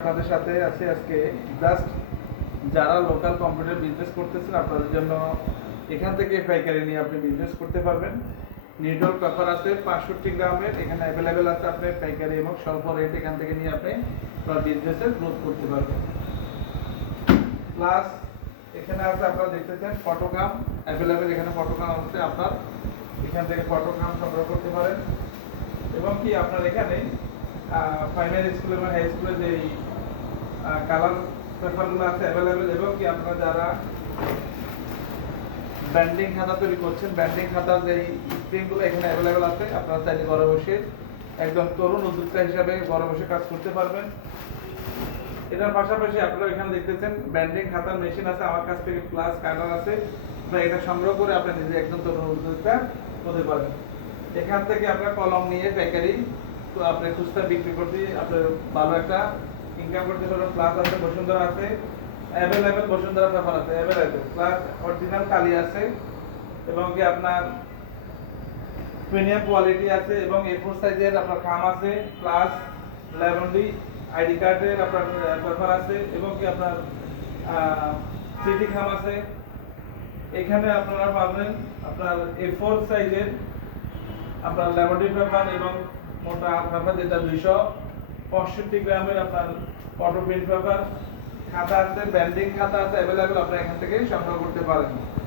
আপনাদের সাথে আছি আজকে জাস্ট যারা লোকাল কম্পিউটার বিজনেস করতেছেন আপনাদের জন্য এখান থেকে পাইকারি নিয়ে আপনি বিজনেস করতে পারবেন। নিডল পেপার আছে 65 গ্রামের, এখানে অ্যাভেলেবেল আছে। আপনি পাইকারি এবং স্বল্প রেট এখান থেকে নিয়ে আপনি আপনার বিজনেসের গ্রোথ করতে পারবেন। প্লাস এখানে আছে আপনারা দেখতেছেন ফটোগ্রাম অ্যাভেলেবেল, এখানে ফটোগ্রাম আছে, আপনার এখান থেকে ফটোগ্রাম সংগ্রহ করতে পারেন। এবং কি আপনার এখানে প্রাইমারি স্কুল এবং হাই স্কুলে যে কালার পেপারগুলো আছে অ্যাভেলেবেল। এবং কি আপনারা যারা ব্যান্ডিং খাতা তৈরি করছেন, ব্যান্ডিং খাতার যে স্ক্রিনগুলো এখানে অ্যাভেলেবেল আছে। আপনারা চাইলে ঘরে বসে একদম তরুণ উদ্যোক্তা হিসাবে ঘরে বসে কাজ করতে পারবেন। এটার পাশাপাশি আপনারা এখানে দেখতেছেন ব্যান্ডিং খাতার মেশিন আছে আমার কাছ থেকে, প্লাস কালার আছে। আপনারা এটা সংগ্রহ করে আপনি নিজে একদম তরুণ উদ্যোক্তা হতে পারেন। এখান থেকে আপনার কলম নিয়ে পাইকারি তো আপনি খুচরা বিক্রি করতে আপনার ভালো একটা ইনকাম করতে পারবেন। প্লাস আছে বসুন্ধরা আছে অ্যাভেলেবেল, বসুন্ধরা পেপার আছে অ্যাভেলেবেল, প্লাস অরিজিনাল কালি আছে এবং কি আপনার প্রিমিয়াম কোয়ালিটি আছে এবং A4 সাইজের আপনার খাম আছে, প্লাস ল্যাভেন্ডি আইডি কার্ডের আপনার পেপার আছে এবং কি আপনার সিটি খাম আছে। এখানে আপনারা পাবেন আপনার A4 সাইজের আপনার ল্যাভেন্ডি পেপার এবং মোটা পেপার যেটা 265 গ্রামের আপনার অটো প্রিন্ট পেপার খাতা আছে, ব্যান্ডিং খাতা আছে অ্যাভেলেবেল। আপনারা এখান থেকে সংগ্রহ করতে পারেন।